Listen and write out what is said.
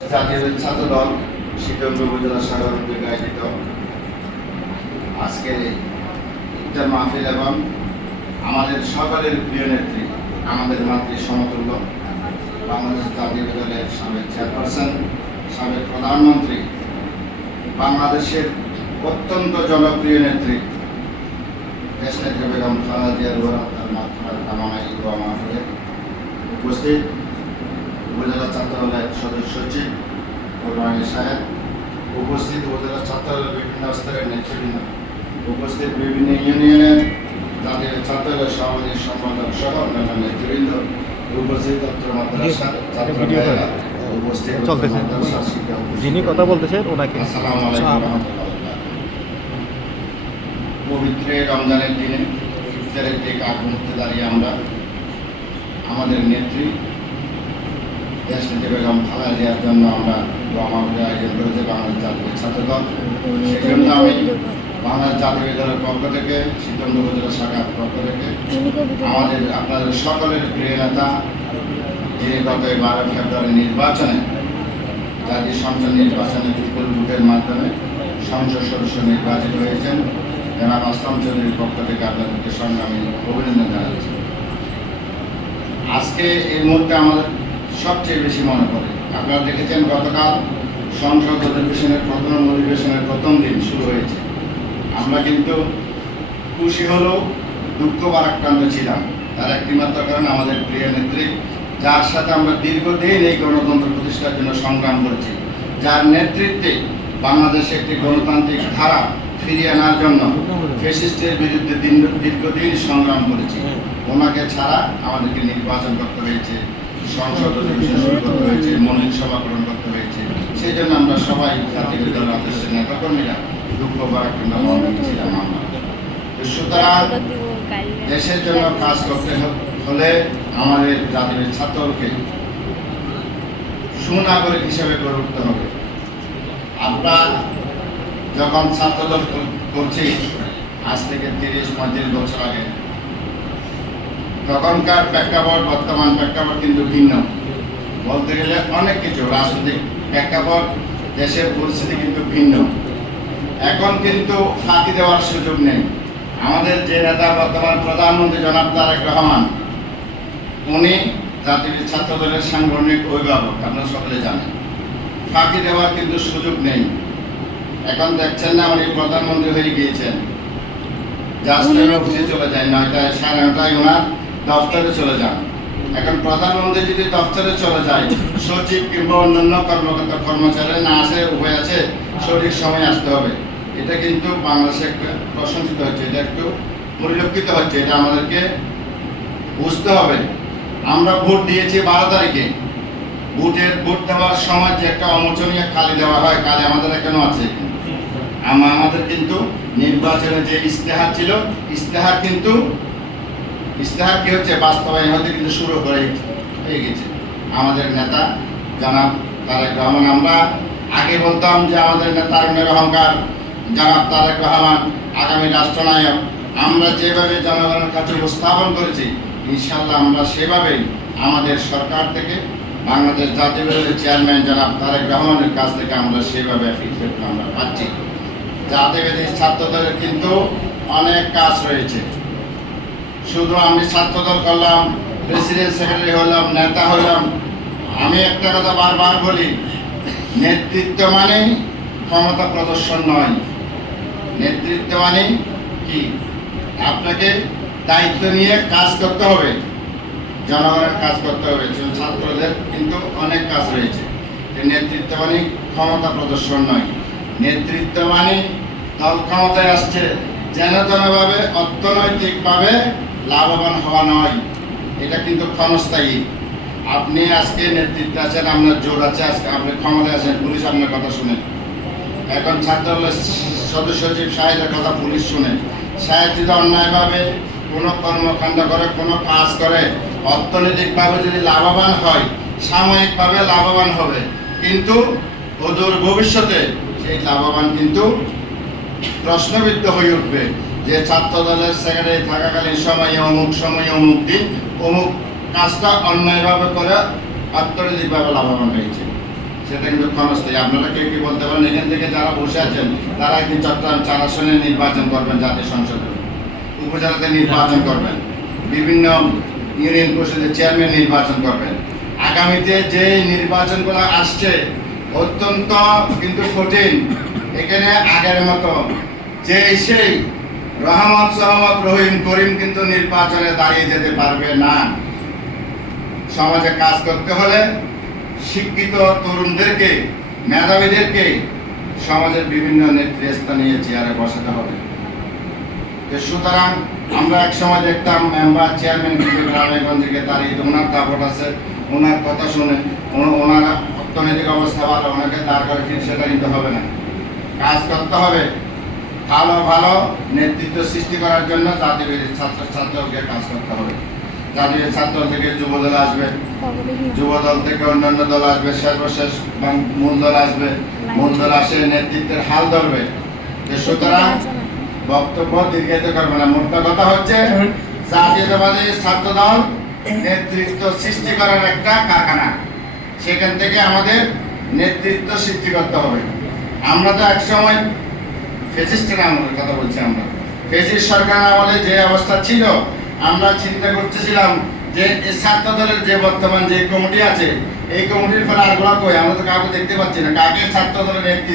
জাতীয় ছাত্র দল শীতলকুচি উপজেলা শাখার উদ্যোগে আয়োজিত আজকের ইফতার মাহফিল এবং আমাদের সকলের প্রিয় নেত্রী, আমাদের মাতৃ সমতুল্য, বাংলাদেশ জাতীয় দলের সাবেক চেয়ারপারসন, সাবেক প্রধানমন্ত্রী, বাংলাদেশের অত্যন্ত জনপ্রিয় নেত্রী দেশনেত্রী বেগম খালেদা জিয়ার তার মাত্রার কামনায় দোয়া মাহফিলে উপস্থিত উপজেলা ছাত্র দলের সদস্য সচিব কোরবানী সাহেব, উপস্থিত উপজেলা ছাত্র দলের বিভিন্ন স্তরের নেতৃবৃন্দ, উপস্থিত বিভিন্ন ইউনিয়নের জাতীয় ছাত্র দলের সভাপতি সম্পাদক সহ অন্যান্য নেতৃবৃন্দ, উপস্থিত ছাত্র মাদ্রাসার ছাত্র ভাইয়েরা, উপস্থিত মাদ্রাসার শিক্ষক, যিনি কথা বলতেছেন ওনাকে আসসালামু আলাইকুম ওয়া রাহমাতুল্লাহ। পবিত্র রমজানের দিনে ইফতারের ঠিক আগ মুহূর্তে দাঁড়িয়ে আমরা আমাদের নেত্রী দেশনেত্রী বেগম খালেদা জিয়ার জন্য আমরা দোয়া মাহফিল আয়োজন করেছে বাংলাদেশ জাতীয় ছাত্র দল। সেই জন্য আমি বাংলাদেশ জাতীয় দলের পক্ষ থেকে, শীতলকুচি উপজেলা শাখার পক্ষ থেকে আমাদের আপনাদের সকলের প্রিয় নেতা, যিনি গত 12 ফেব্রুয়ারি নির্বাচনে জাতীয় সংসদ নির্বাচনে বিপুল ভোটের মাধ্যমে সংসদ সদস্য নির্বাচিত হয়েছেন, জনাব আসলাম চৌধুরীর পক্ষ থেকে আপনাদেরকে সংগ্রামী অভিনন্দন জানাচ্ছি। আজকে এই মুহূর্তে আমাদের সবচেয়ে বেশি মনে পড়ে, আপনারা দেখেছেন গতকাল সংসদ অধিবেশনের প্রথম দিন শুরু হয়েছে। আমরা কিন্তু খুশি হলেও দুঃখ ভারাক্রান্ত ছিলাম। তার একটি মাত্র কারণ আমাদের প্রিয় নেত্রী, যার সাথে আমরা দীর্ঘদিন এই গণতন্ত্র প্রতিষ্ঠার জন্য সংগ্রাম করেছি, যার নেতৃত্বে বাংলাদেশে একটি গণতান্ত্রিক ধারা ফিরিয়ে আনার জন্য ফ্যাসিস্টের বিরুদ্ধে দীর্ঘদিন সংগ্রাম করেছি। ওনাকে ছাড়া আমাদেরকে নির্বাচন করতে হয়েছে, সংসদ অধিবেশন শুরু করতে হয়েছে, মৌলিক সভা গ্রহণ করতে হয়েছে। সেই জন্য আমরা সবাই জাতীয় দলের আদর্শের নেতাকর্মীরা দুঃখ ভারাক্রান্ত ছিলাম। আমরা সুতরাং দেশের জন্য কাজ করতে হলে আমাদের জাতীয় ছাত্রকে সুনাগরিক হিসেবে গড়ে উঠতে হবে। আমরা যখন ছাত্রদল করছি আজ থেকে 30-35 বছর আগে, তখনকার প্রেক্ষাপট বর্তমান প্রেক্ষাপট কিন্তু ভিন্ন। বলতে গেলে অনেক কিছু রাজনৈতিক প্রেক্ষাপট, দেশের পরিস্থিতি কিন্তু ভিন্ন। এখন কিন্তু ফাঁকি দেওয়ার সুযোগ নেই। আমাদের যে নেতা বর্তমান প্রধানমন্ত্রী জনাব তারেক রহমান, উনি জাতীয় ছাত্র দলের সাংগঠনিক অভিভাবক, আপনারা সকলে জানেন। ফাঁকি দেওয়ার কিন্তু সুযোগ নেই। এখন দেখছেন না উনি প্রধানমন্ত্রী হয়ে গিয়েছেন, জাস্ট অফিসে চলে যায় 9টায় 9:30 ওনার দফতরে চলে যান। এখন প্রধানমন্ত্রী যদি দফতরে চলে যায়, সচিব কিংবা অন্যান্য কর্মকর্তা কর্মচারী না আসে, উভয় আছে, সঠিক সময় আসতে হবে। এটা কিন্তু বাংলাদেশে একটা প্রশংসিত হচ্ছে, এটা একটু পরিলক্ষিত হচ্ছে, এটা আমাদেরকে বুঝতে হবে। আমরা ভোট দিয়েছি 12 তারিখে। ভোট দেওয়ার সময় যে একটা অমোচনীয় কালি দেওয়া হয়, কালি আমাদের এখানেও আছে। আমাদের কিন্তু নির্বাচনে যে ইস্তেহার ছিল, ইস্তেহার কি হচ্ছে, বাস্তবায়ন হতে কিন্তু শুরু হয়ে গেছে। আমাদের নেতা জনাব তারেক রহমান, আমরা আগে বলতাম যে আমাদের নেতার অহংকার, জনাব তারেক রহমান আগামী রাষ্ট্রনায়ক। আমরা যেভাবে জনগণের কাছে উপস্থাপন করেছি, ইনশাআল্লাহ আমরা সেভাবেই আমাদের সরকার থেকে, বাংলাদেশ জাতীয় দলের চেয়ারম্যান জনাব তারেক রহমানের কাছ থেকে আমরা সেভাবে ফিডব্যাক আমরা পাচ্ছি। জাতীয়বাদী ছাত্র দলের কিন্তু অনেক কাজ রয়েছে। শুধু আমি ছাত্রদল করলাম, প্রেসিডেন্ট সেক্রেটারি হলাম, নেতা হলাম, আমি একটা কথা বারবার বলি, নেতৃত্ব মানে ক্ষমতা প্রদর্শন নয়। নেতৃত্ব মানে কি, আপনাকে দায়িত্ব নিয়ে কাজ করতে হবে, জনগণের কাজ করতে হবে। ছাত্রদের কিন্তু অনেক কাজ রয়েছে। নেতৃত্ব মানে ক্ষমতা প্রদর্শন নয়। নেতৃত্ব মানে দল ক্ষমতায় আসছে যেন তেনভাবে অর্থনৈতিকভাবে লাভবান হওয়া নয়। এটা কিন্তু ক্ষণস্থায়ী। আপনি আজকে নেতৃত্বে আছেন, আপনার জোর আছে, আজকে আপনি ক্ষমতায় আছেন, পুলিশ আপনার কথা শুনে। এখন ছাত্র সদস্য সচিব সাহেবের কথা পুলিশ শুনে। সাহেব যদি অন্যায়ভাবে কোনো কর্মকাণ্ড করে, কোনো কাজ করে, অর্থনৈতিকভাবে যদি লাভবান হয়, সাময়িকভাবে লাভবান হবে, কিন্তু অদূর ভবিষ্যতে সেই লাভবান কিন্তু প্রশ্নবিদ্ধ হয়ে উঠবে যে ছাত্র দলের সেক্রেটারি থাকাকালীন সময়ে অমুক দিন অমুক কাজটা অন্যায়ভাবে করে অর্থনৈতিকভাবে লাভবান হয়েছে। সেটা কিন্তু ক্ষণস্থায়ী। আপনারা কে কি বলতে পারেন, এখান থেকে যারা বসে আছেন তারা একদিন চট্টগ্রাম 4 আসনে নির্বাচন করবেন, জাতীয় সংসদে উপজেলাতে নির্বাচন করবেন, বিভিন্ন ইউনিয়ন পরিষদের চেয়ারম্যান নির্বাচন করবেন। আগামীতে যে নির্বাচনগুলো আসছে অত্যন্ত কিন্তু কঠিন। এখানে আগের মতো যে সেই রহমত সহমত রহিম করিম কিন্তু নির্বাচনে দাঁড়িয়ে যেতে পারবে না। সমাজে কাজ করতে হলে শিক্ষিত তরুণদেরকে, মেধাবীদেরকে সমাজের বিভিন্ন নেতৃস্থানীয় চেয়ারে বসাতে হবে। সুতরাং আমরা এক সময় দেখতাম মেম্বার চেয়ারম্যান কিন্তু গ্রামে গঞ্জে দাঁড়িয়ে, ওনার দাপট আছে, ওনার কথা শুনে, ওনার অর্থনৈতিক অবস্থা ভালো, ওনাকে দাঁড় করে ঠিক সেটা নিতে হবে না। কাজ করতে হবে, ভালো ভালো নেতৃত্ব সৃষ্টি করার জন্য জাতীয় ছাত্রকে কাজ করতে হবে। জাতীয় ছাত্র থেকে যুব দল আসবে, যুব দল থেকে অন্যান্য দল আসবে, সর্বশেষ মূল দল আসবে, মূল দল আসে নেতৃত্বের হাল ধরবে। সুতরাং বক্তব্য দীর্ঘায়িত করবে না, মোটা কথা হচ্ছে জাতীয়তাবাদী ছাত্র দল নেতৃত্ব সৃষ্টি করার একটা কারখানা। সেখান থেকে আমাদের নেতৃত্ব সৃষ্টি করতে হবে। আমরা তো এক সময় ফ্যাসিস্টের আমলের কথা বলছি, আমরা ফ্যাসিস্ট সরকার আমলে যে অবস্থা ছিল, আমরা চিন্তা করতেছিলাম যে এই ছাত্র দলের যে বর্তমান যে কমিটি আছে, এই কমিটির ফলে আর কই আমরা তো কাউকে দেখতে পাচ্ছি না, কাকে ছাত্র দলের নেতৃত্ব